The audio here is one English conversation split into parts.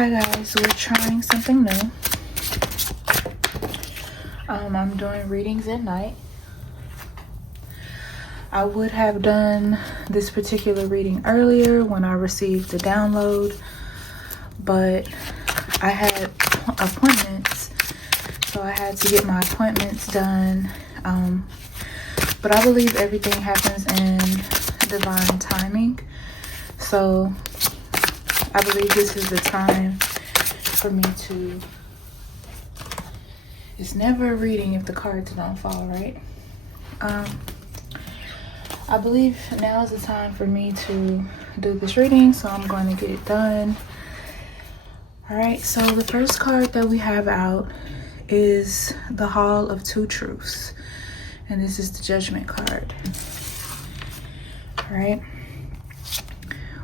Hi guys, we're trying something new. I'm doing readings at night. I would have done this particular reading earlier when I received the download, but I had appointments, so I had to get my appointments done. But I believe everything happens in divine timing, so I believe this is the time for me to... It's never a reading if the cards don't fall, right? I believe now is the time for me to do this reading, so I'm going to get it done. All right, so the first card that we have out is the Hall of Two Truths, and this is the Judgment card. All right.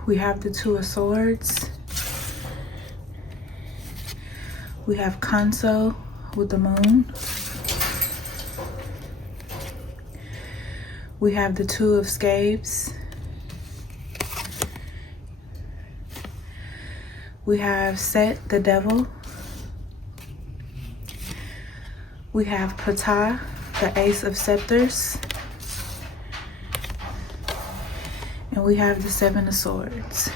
We have the Two of Swords. We have Kanso with the Moon. We have the Two of Scabes. We have Set the Devil. We have Ptah, the Ace of Scepters. And we have the Seven of Swords.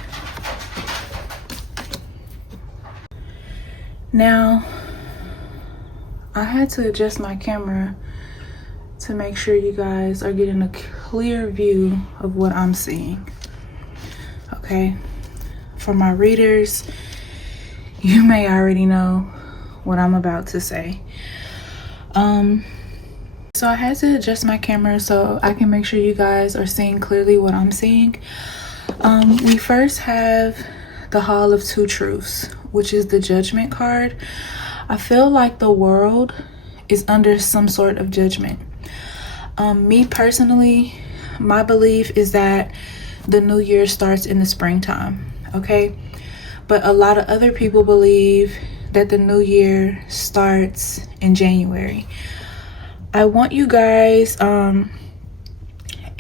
Now, I had to adjust my camera to make sure you guys are getting a clear view of what I'm seeing. Okay? For my readers, you may already know what I'm about to say. So I had to adjust my camera so I can make sure you guys are seeing clearly what I'm seeing. We first have the Hall of Two Truths, which is the Judgment card. I feel like the world is under some sort of judgment. Me personally, my belief is that the new year starts in the springtime, okay? But a lot of other people believe that the new year starts in January. I want you guys, and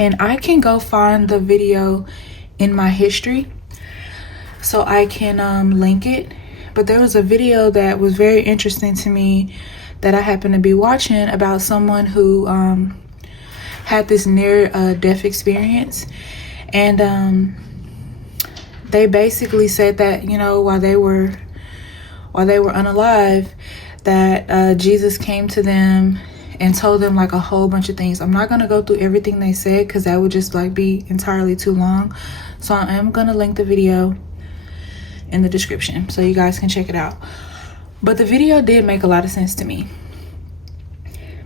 I can go find the video in my history so I can link it. But there was a video that was very interesting to me that I happened to be watching about someone who had this near-death experience. And they basically said that, you know, while they were unalive, that Jesus came to them and told them like a whole bunch of things. I'm not going to go through everything they said because that would just like be entirely too long. So I am going to link the video in the description so you guys can check it out. But the video did make a lot of sense to me,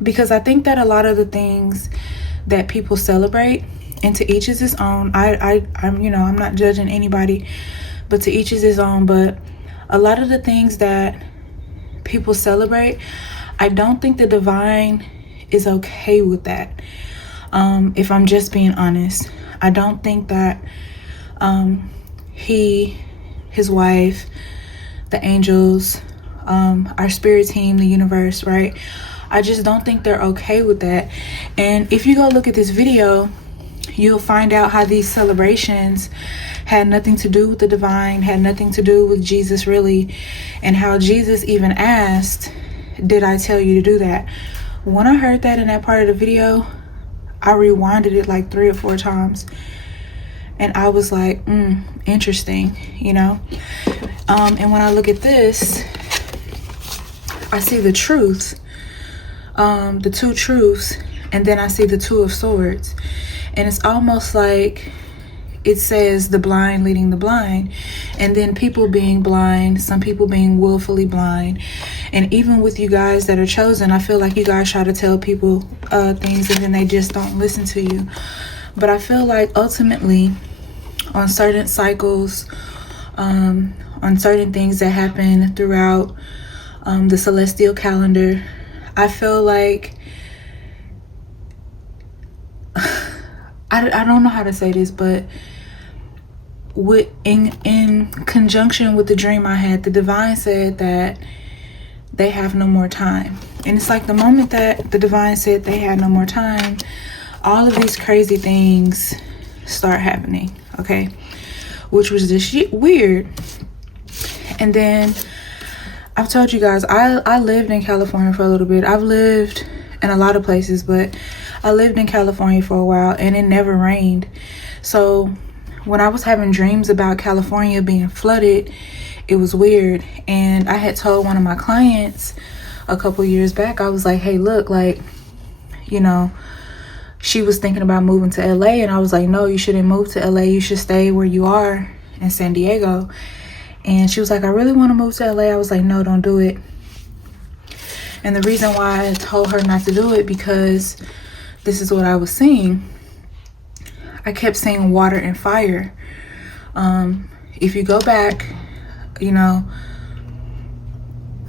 because I think that a lot of the things that people celebrate, and to each is his own, I'm you know, I'm not judging anybody, but to each is his own. But a lot of the things that people celebrate, I don't think the divine is okay with that. If I'm just being honest, I don't think that his wife, the angels, our spirit team, the universe, right? I just don't think they're okay with that. And if you go look at this video, you'll find out how these celebrations had nothing to do with the divine, had nothing to do with Jesus really, and how Jesus even asked, did I tell you to do that? When I heard that in that part of the video, I rewinded it like 3 or 4 times, and I was like, interesting, you know. And when I look at this, I see the truth, the two truths, and then I see the Two of Swords, and it's almost like it says the blind leading the blind, and then people being blind, some people being willfully blind. And even with you guys that are chosen, I feel like you guys try to tell people things and then they just don't listen to you. But I feel like ultimately on certain cycles, on certain things that happen throughout the celestial calendar, I feel like I don't know how to say this, but in conjunction with the dream I had, the divine said that they have no more time. And it's like the moment that the divine said they had no more time, all of these crazy things start happening, okay? Which was just weird. And then I've told you guys, I lived in California for a little bit. I've lived in a lot of places, but I lived in California for a while, and it never rained. So when I was having dreams about California being flooded, it was weird. And I had told one of my clients a couple years back, I was like, hey, look, like, you know, she was thinking about moving to LA, and I was like, no, you shouldn't move to LA. You should stay where you are in San Diego. And she was like, I really want to move to LA. I was like, no, don't do it. And the reason why I told her not to do it, because this is what I was seeing. I kept seeing water and fire. If you go back, you know,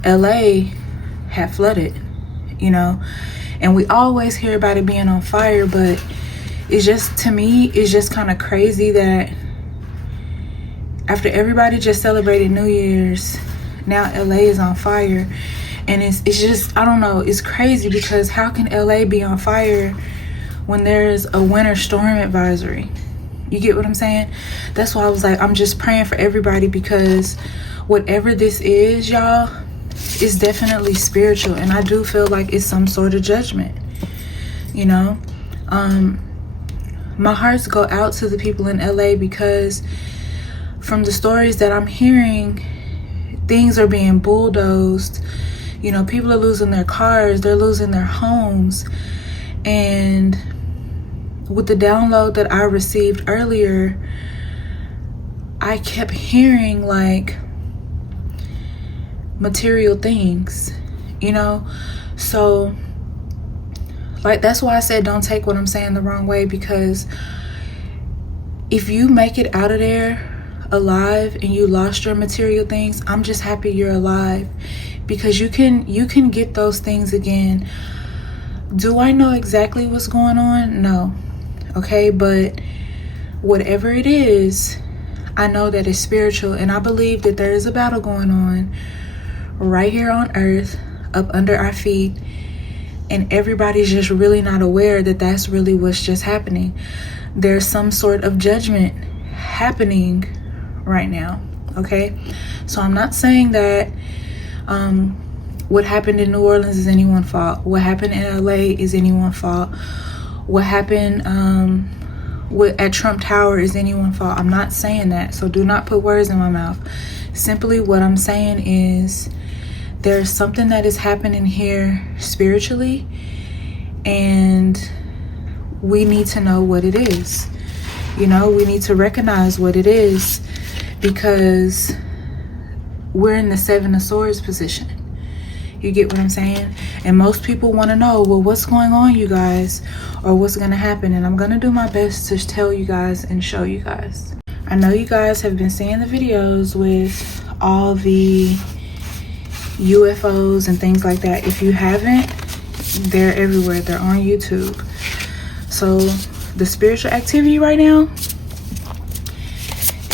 LA had flooded, you know, and we always hear about it being on fire, but it's just, to me, it's just kind of crazy that after everybody just celebrated New Year's, now LA is on fire. And it's just, I don't know, it's crazy, because how can LA be on fire when there's a winter storm advisory? You get what I'm saying? That's why I was like, I'm just praying for everybody, because whatever this is, y'all, is definitely spiritual. And I do feel like it's some sort of judgment, you know? My hearts go out to the people in LA, because from the stories that I'm hearing, things are being bulldozed. You know, people are losing their cars, they're losing their homes. And with the download that I received earlier, I kept hearing like material things, you know? So like, that's why I said don't take what I'm saying the wrong way, because if you make it out of there alive and you lost your material things, I'm just happy you're alive, because you can get those things again. Do I know exactly what's going on? No. Okay, but whatever it is, I know that it's spiritual, and I believe that there is a battle going on right here on earth, up under our feet, and everybody's just really not aware that that's really what's just happening. There's some sort of judgment happening right now, okay? So I'm not saying that what happened in New Orleans is anyone's fault. What happened in LA is anyone's fault. What happened at Trump Tower is anyone's fault. I'm not saying that, so do not put words in my mouth. Simply what I'm saying is there's something that is happening here spiritually, and we need to know what it is. You know, we need to recognize what it is, because we're in the Seven of Swords position. You get what I'm saying? And most people want to know, well, what's going on, you guys, or what's going to happen? And I'm going to do my best to tell you guys and show you guys. I know you guys have been seeing the videos with all the UFOs and things like that. If you haven't, they're everywhere. They're on YouTube. So the spiritual activity right now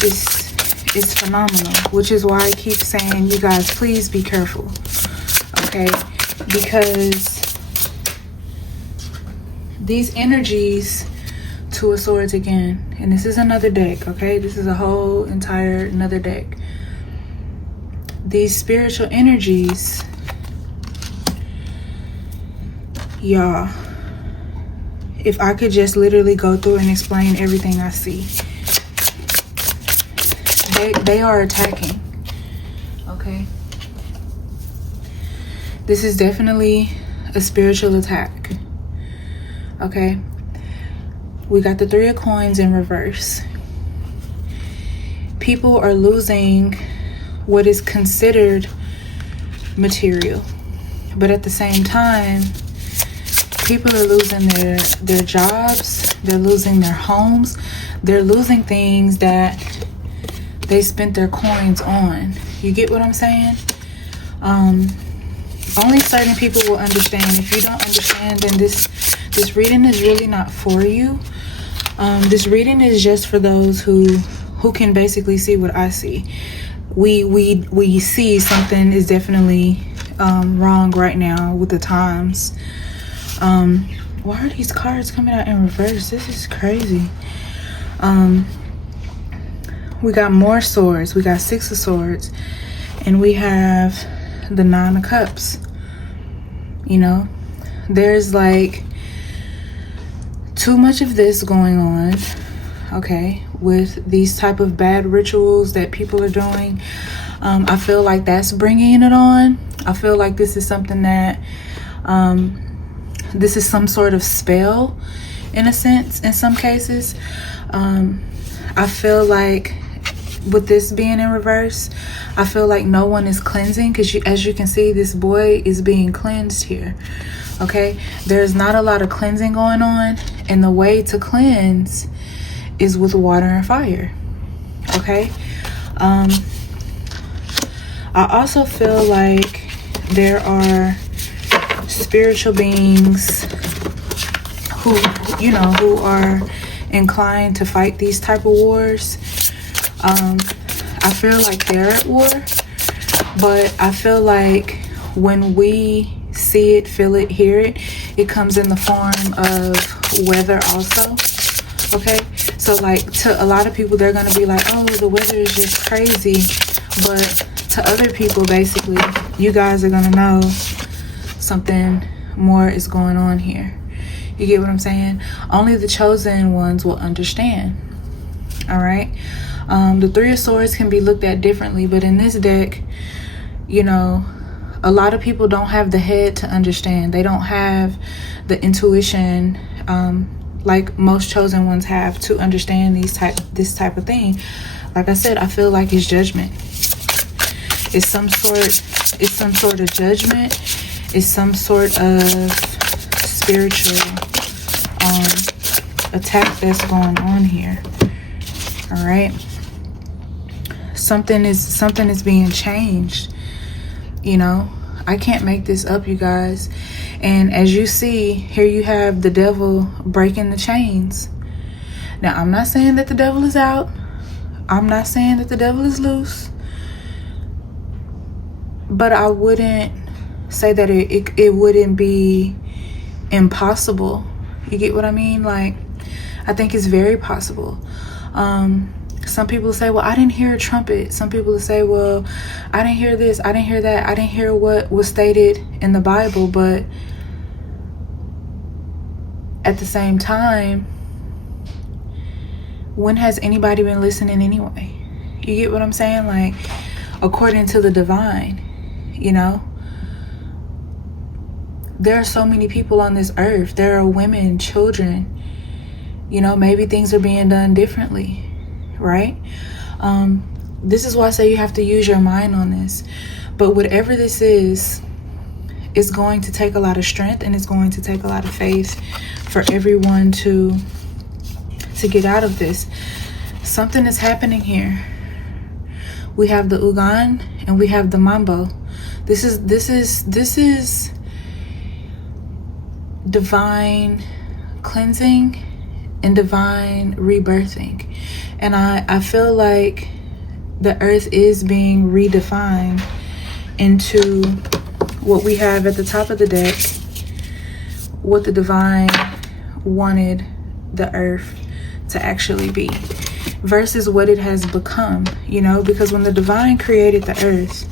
is phenomenal, which is why I keep saying, you guys, please be careful. Okay, because these energies, Two of Swords again, and this is another deck, okay? This is a whole entire another deck. These spiritual energies, y'all, if I could just literally go through and explain everything I see. They are attacking, okay? This is definitely a spiritual attack, okay? We got the Three of Coins in reverse. People are losing what is considered material, but at the same time, people are losing their jobs, they're losing their homes, they're losing things that they spent their coins on. You get what I'm saying? Only certain people will understand. If you don't understand, then this reading is really not for you. This reading is just for those who can basically see what I see. We see something is definitely wrong right now with the times. Why are these cards coming out in reverse? This is crazy. We got more swords. We got Six of Swords. and we have the Nine of Cups. You know, there's like too much of this going on, okay, with these type of bad rituals that people are doing. I feel like that's bringing it on. I feel like this is something that this is some sort of spell, in a sense, in some cases. I feel like with this being in reverse, I feel like no one is cleansing, because as you can see, this boy is being cleansed here. Okay, there's not a lot of cleansing going on, and the way to cleanse is with water and fire. Okay, I also feel like there are spiritual beings who are inclined to fight these type of wars. I feel like they're at war, but I feel like when we see it, feel it, hear it, it comes in the form of weather also. Okay, so like to a lot of people, they're gonna be like, oh, the weather is just crazy, but to other people, basically, you guys are gonna know something more is going on here. You get what I'm saying? Only the chosen ones will understand. All right. The Three of Swords can be looked at differently, but in this deck, you know, a lot of people don't have the head to understand. They don't have the intuition like most chosen ones have to understand this type of thing. Like I said, I feel like it's judgment. It's some sort of judgment. It's some sort of spiritual attack that's going on here. All right, something is being changed. You know, I can't make this up, you guys. And as you see here, you have the devil breaking the chains. Now, I'm not saying that the devil is out. I'm not saying that the devil is loose, but I wouldn't say that it wouldn't be impossible. You get what I mean? Like, I think it's very possible. Some people say, well, I didn't hear a trumpet. Some people say, well, I didn't hear this, I didn't hear that, I didn't hear what was stated in the Bible. But at the same time, when has anybody been listening anyway? You get what I'm saying? Like, according to the divine, you know, there are so many people on this earth. There are women, children, you know, maybe things are being done differently, right? This is why I say you have to use your mind on this. But whatever this is, it's going to take a lot of strength, and it's going to take a lot of faith for everyone to get out of this. Something is happening here. We have the Ugan and we have the Mambo. This is divine cleansing and divine rebirthing. And I feel like the earth is being redefined into what we have at the top of the deck, what the divine wanted the earth to actually be versus what it has become, you know, because when the divine created the earth,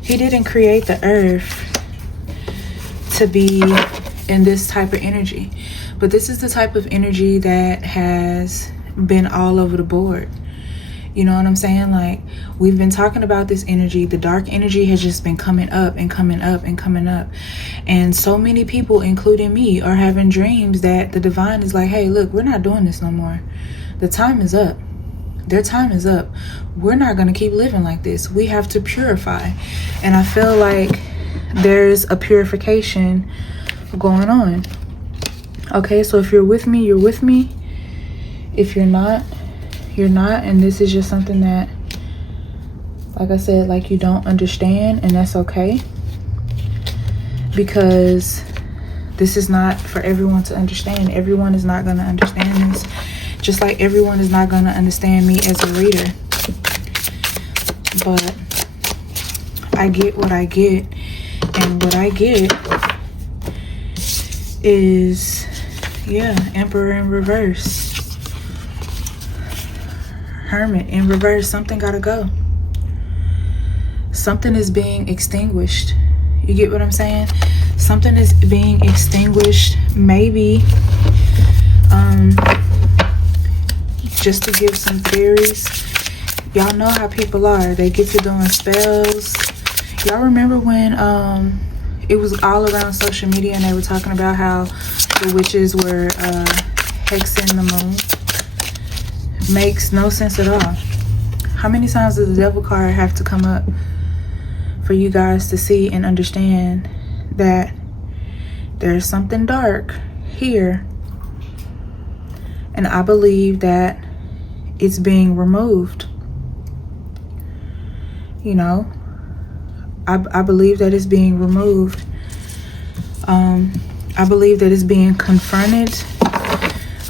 he didn't create the earth to be in this type of energy, but this is the type of energy that has been all over the board. You know what I'm saying? Like, we've been talking about this energy. The dark energy has just been coming up and coming up and coming up. And so many people, including me, are having dreams that the divine is like, hey, look, we're not doing this no more. The time is up. Their time is up. We're not going to keep living like this. We have to purify. And I feel like there's a purification going on. Okay, so if you're with me, you're with me. If you're not, you're not. And this is just something that, like I said, like, you don't understand, and that's okay, because this is not for everyone to understand. Everyone is not going to understand this, just like everyone is not going to understand me as a reader. But I get what I get, and what I get is, yeah, Emperor in reverse, Hermit in reverse. Something gotta go. something is being extinguished. You get what I'm saying? Something is being extinguished. Maybe just to give some theories, y'all know how people are. They get to doing spells. Y'all remember when it was all around social media and they were talking about how the witches were hexing the moon? Makes no sense at all. How many times does the devil card have to come up for you guys to see and understand that there's something dark here? And I believe that it's being removed. You know, I believe that it's being removed. I believe that it's being confronted.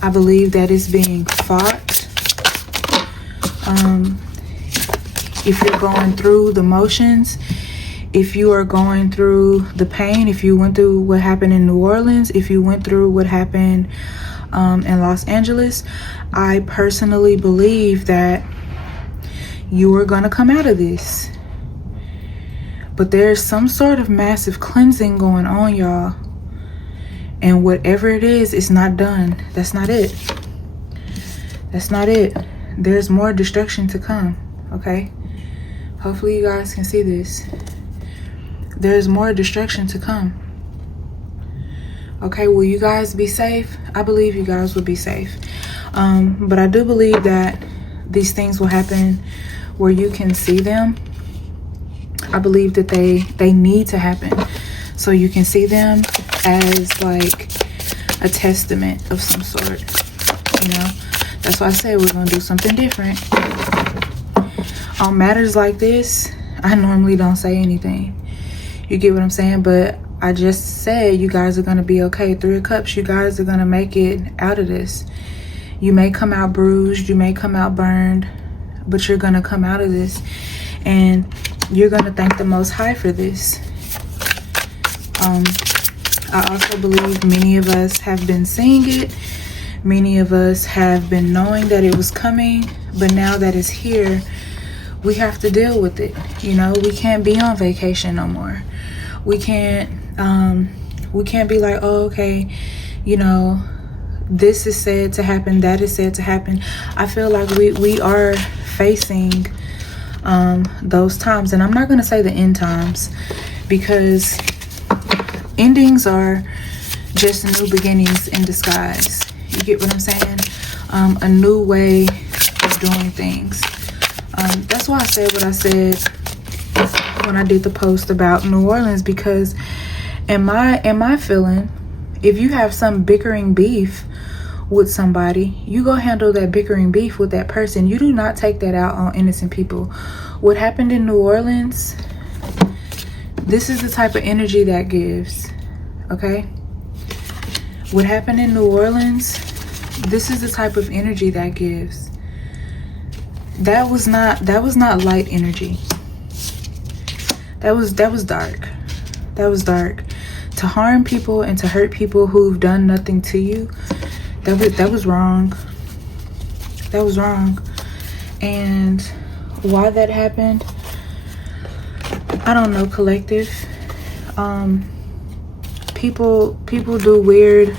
I believe that it's being fought. If you're going through the motions, if you are going through the pain, if you went through what happened in New Orleans, if you went through what happened in Los Angeles, I personally believe that you are going to come out of this. But there's some sort of massive cleansing going on, y'all. And whatever it is, it's not done. That's not it. That's not it. There's more destruction to come, okay? Hopefully you guys can see this. There's more destruction to come. Okay, will you guys be safe? I believe you guys will be safe. But I do believe that these things will happen where you can see them. I believe that they need to happen so you can see them as like a testament of some sort. You know, that's why I said we're gonna do something different. On matters like this, I normally don't say anything. You get what I'm saying? But I just said you guys are gonna be okay. 3 of Cups, you guys are gonna make it out of this. You may come out bruised, you may come out burned, but you're gonna come out of this, and you're gonna thank the Most High for this. I also believe many of us have been seeing it. Many of us have been knowing that it was coming, but now that it's here, we have to deal with it. You know, we can't be on vacation no more. We can't be like, oh, okay, you know, this is said to happen, that is said to happen. I feel like we are facing those times, and I'm not going to say the end times, because endings are just new beginnings in disguise. You get what I'm saying? A new way of doing things. That's why I said what I said when I did the post about New Orleans, because in my feeling, if you have some bickering beef with somebody, you go handle that bickering beef with that person. You do not take that out on innocent people. What happened in New Orleans, this is the type of energy that gives, okay? What happened in New Orleans, this is the type of energy that gives. That was not light energy. That was dark. That was dark. To harm people and to hurt people who've done nothing to you, that was wrong. That was wrong. And why that happened, I don't know, collective. People do weird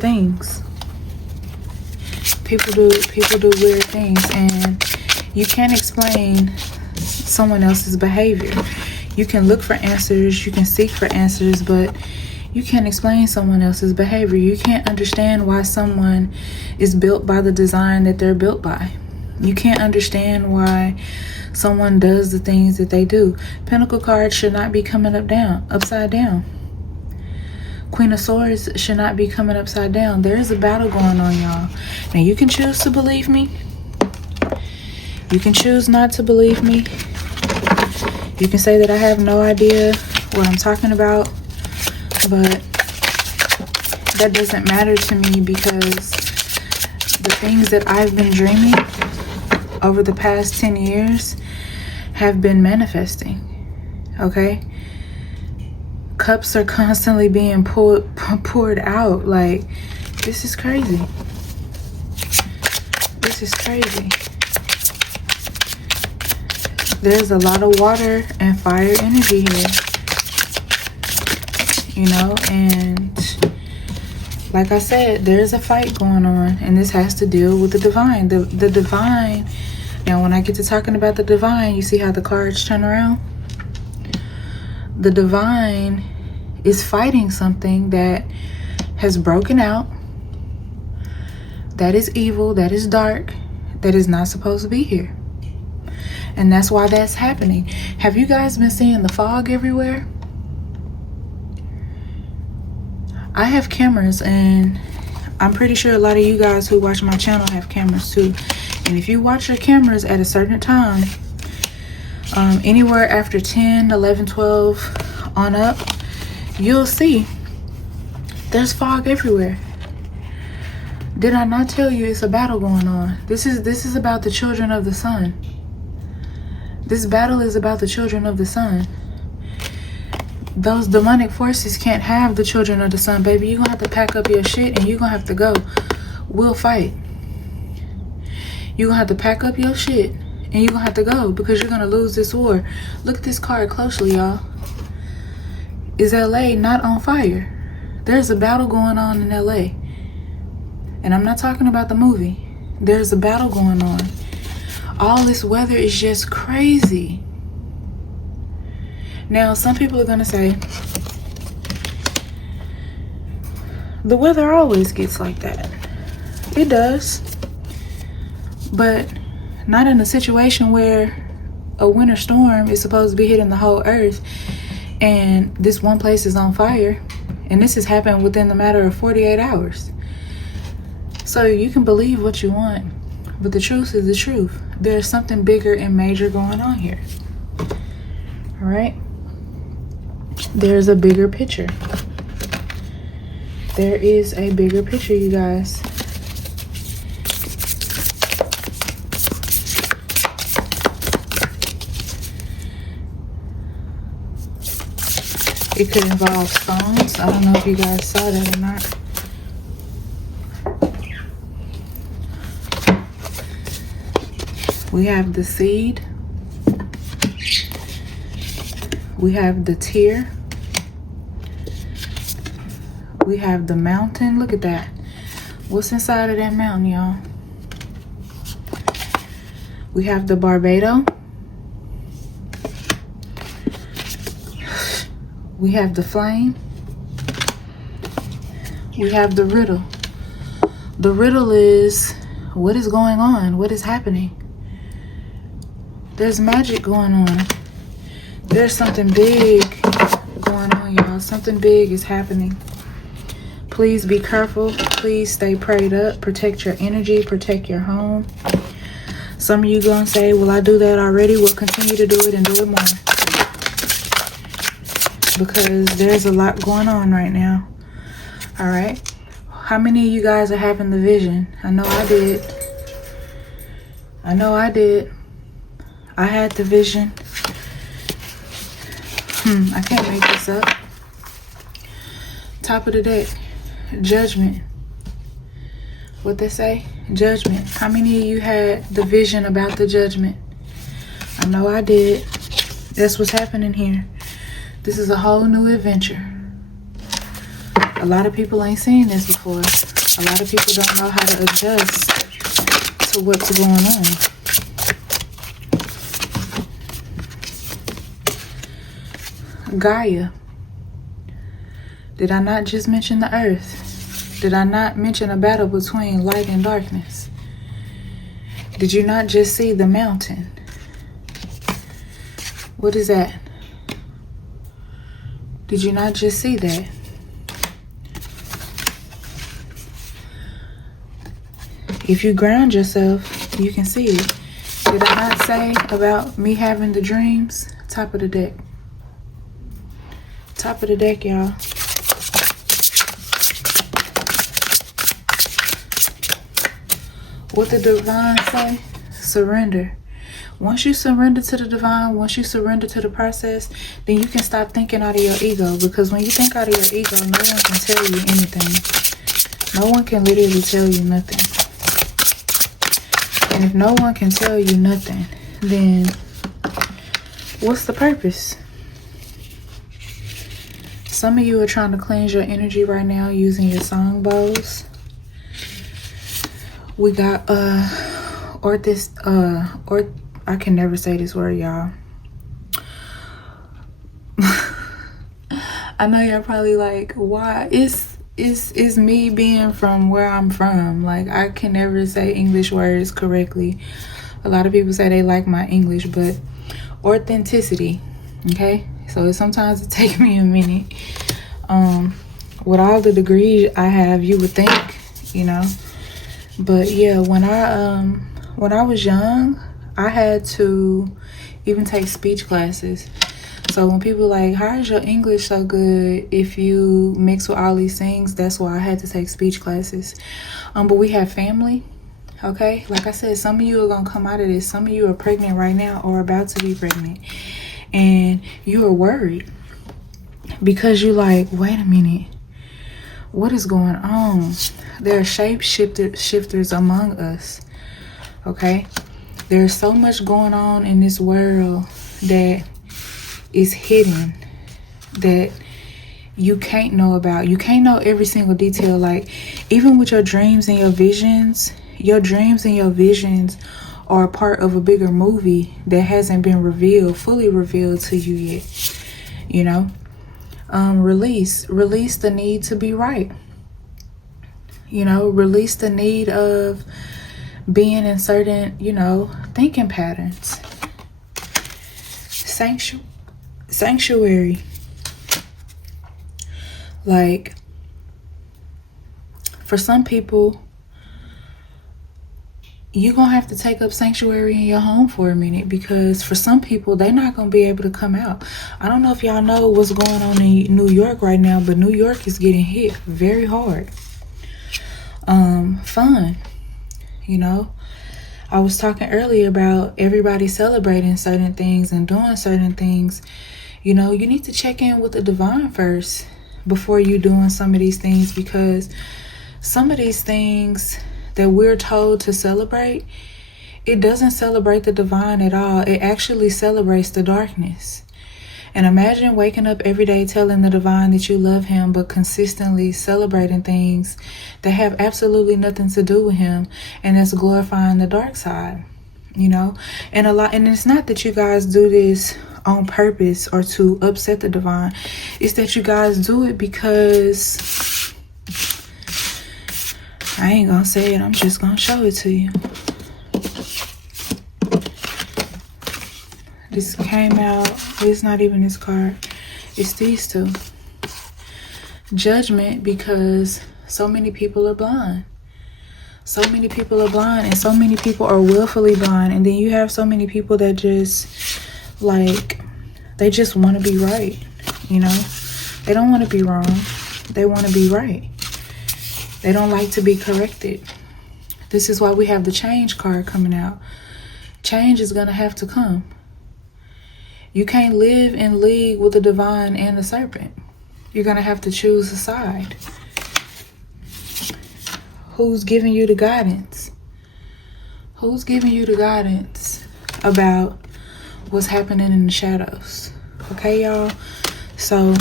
things. People do weird things, and you can't explain someone else's behavior. You can look for answers, you can seek for answers, but you can't explain someone else's behavior. You can't understand why someone is built by the design that they're built by. You can't understand why someone does the things that they do. Pentacle cards should not be coming upside down. Queen of Swords should not be coming upside down. There is a battle going on, y'all. Now, you can choose to believe me. You can choose not to believe me. You can say that I have no idea what I'm talking about, but that doesn't matter to me, because the things that I've been dreaming over the past 10 years have been manifesting, okay? Cups are constantly being poured out. Like, this is crazy. This is crazy. There's a lot of water and fire energy here. You know, and like I said, there's a fight going on, and this has to deal with the divine. The divine. Now, when I get to talking about the divine, you see how the cards turn around? The divine is fighting something that has broken out, that is evil, that is dark, that is not supposed to be here. And that's why that's happening. Have you guys been seeing the fog everywhere? I have cameras, and I'm pretty sure a lot of you guys who watch my channel have cameras too. And if you watch your cameras at a certain time, anywhere after 10, 11, 12 on up, you'll see there's fog everywhere. Did I not tell you it's a battle going on? This is about the children of the sun. This battle is about the children of the sun. Those demonic forces can't have the children of the sun, baby. You're gonna have to pack up your shit and you're gonna have to go. We'll fight. You're gonna have to pack up your shit and you're gonna have to go, because you're gonna lose this war. Look at this card closely, y'all. Is LA not on fire? There's a battle going on in LA. And I'm not talking about the movie. There's a battle going on. All this weather is just crazy. Now, some people are gonna say, the weather always gets like that. It does. But not in a situation where a winter storm is supposed to be hitting the whole earth and this one place is on fire. And this has happened within the matter of 48 hours. So you can believe what you want, but the truth is the truth. There's something bigger and major going on here. All right? There's a bigger picture. There is a bigger picture, you guys. It could involve stones. I don't know if you guys saw that or not. We have the seed. We have the tear. We have the mountain. Look at that. What's inside of that mountain, y'all? We have the Barbado. We have the flame. We have the riddle. The riddle is, what is going on? What is happening? There's magic going on. There's something big going on, y'all. Something big is happening. Please be careful. Please stay prayed up. Protect your energy. Protect your home. Some of you gonna say, well, I do that already. We'll continue to do it and do it more. Because there's a lot going on right now. All right. How many of you guys are having the vision? I know I did. I know I did. I had the vision. I can't make this up. Top of the deck. Judgment. What they say? Judgment. How many of you had the vision about the judgment? I know I did. That's what's happening here. This is a whole new adventure. A lot of people ain't seen this before. A lot of people don't know how to adjust to what's going on. Gaia. Did I not just mention the earth? Did I not mention a battle between light and darkness? Did you not just see the mountain? What is that? Did you not just see that? If you ground yourself, you can see it. Did I not say about me having the dreams? Top of the deck. Top of the deck, y'all. What the divine say? Surrender. Once you surrender to the divine, once you surrender to the process, then you can stop thinking out of your ego. Because when you think out of your ego, no one can tell you anything. No one can literally tell you nothing. And if no one can tell you nothing, then What's the purpose? Some of you are trying to cleanse your energy right now using your song bowls. We got I can never say this word, y'all. I know y'all probably like, why? It's me being from where I'm from. Like, I can never say English words correctly. A lot of people say they like my English, but authenticity, okay? So sometimes it takes me a minute. With all the degrees I have, you would think, you know. But yeah, when I was young, I had to even take speech classes. So when people like, how is your English so good if you mix with all these things? That's why I had to take speech classes. But we have family, okay? Like I said, some of you are going to come out of this. Some of you are pregnant right now or about to be pregnant. And you are worried because you're like, wait a minute. What is going on? There are shifters among us, okay? There's so much going on in this world that is hidden, that you can't know about. You can't know every single detail. Like, even with your dreams and your visions are a part of a bigger movie that hasn't been fully revealed to you yet, you know. Release the need to be right, you know. Release the need of being in certain, you know, thinking patterns. Sanctuary. Like, for some people, you're gonna have to take up sanctuary in your home for a minute, because for some people, they're not gonna be able to come out. I don't know if y'all know what's going on in New York right now, but New York is getting hit very hard. Fun, you know. I was talking earlier about everybody celebrating certain things and doing certain things. You know, you need to check in with the divine first before you doing some of these things, because some of these things that we're told to celebrate, it doesn't celebrate the divine at all. It actually celebrates the darkness. And imagine waking up every day telling the divine that you love him, but consistently celebrating things that have absolutely nothing to do with him, and that's glorifying the dark side, you know. And it's not that you guys do this on purpose or to upset the divine. It's that you guys do it because, I ain't gonna say it, I'm just gonna show it to you. This came out, it's not even this card, it's these two. Judgment, because so many people are blind. So many people are blind, and so many people are willfully blind. And then you have so many people that just, like, they just want to be right, you know? They don't want to be wrong. They want to be right. They don't like to be corrected. This is why we have the change card coming out. Change is going to have to come. You can't live in league with the divine and the serpent. You're going to have to choose a side. Who's giving you the guidance? Who's giving you the guidance about what's happening in the shadows? Okay, y'all? So,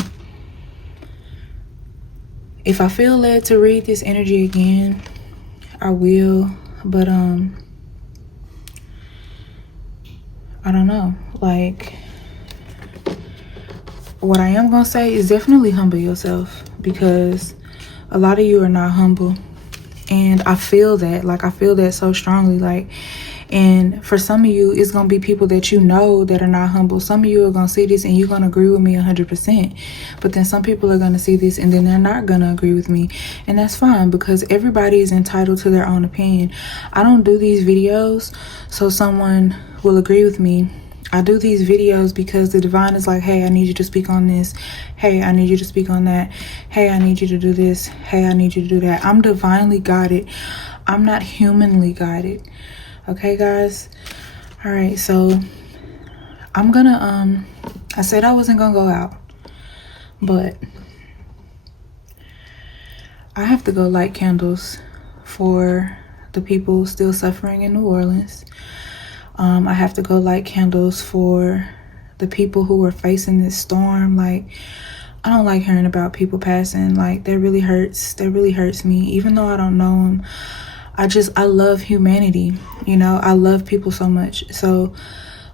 if I feel led to read this energy again, I will. But, I don't know. Like, what I am going to say is definitely humble yourself, because a lot of you are not humble. And I feel that, like, I feel that so strongly, like, and for some of you, it's going to be people that you know that are not humble. Some of you are going to see this and you're going to agree with me 100%. But then some people are going to see this and then they're not going to agree with me. And that's fine, because everybody is entitled to their own opinion. I don't do these videos so someone will agree with me. I do these videos because the divine is like, hey, I need you to speak on this. Hey, I need you to speak on that. Hey, I need you to do this. Hey, I need you to do that. I'm divinely guided. I'm not humanly guided. Okay, guys? All right, so I'm gonna, I said I wasn't gonna go out, but I have to go light candles for the people still suffering in New Orleans. I have to go light candles for the people who are facing this storm. Like, I don't like hearing about people passing. Like, that really hurts. That really hurts me. Even though I don't know them, I love humanity. You know, I love people so much. So,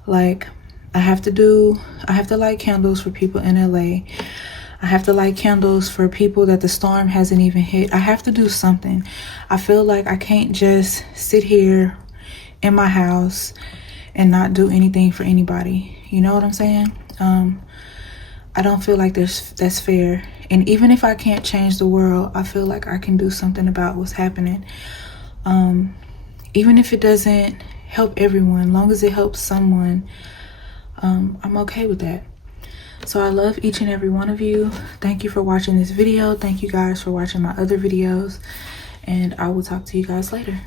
like, I have to light candles for people in LA. I have to light candles for people that the storm hasn't even hit. I have to do something. I feel like I can't just sit here in my house and not do anything for anybody. You know what I'm saying? I don't feel like that's fair. And even if I can't change the world, I feel like I can do something about what's happening. Even if it doesn't help everyone, long as it helps someone, I'm okay with that. So I love each and every one of you. Thank you for watching this video. Thank you guys for watching my other videos, and I will talk to you guys later.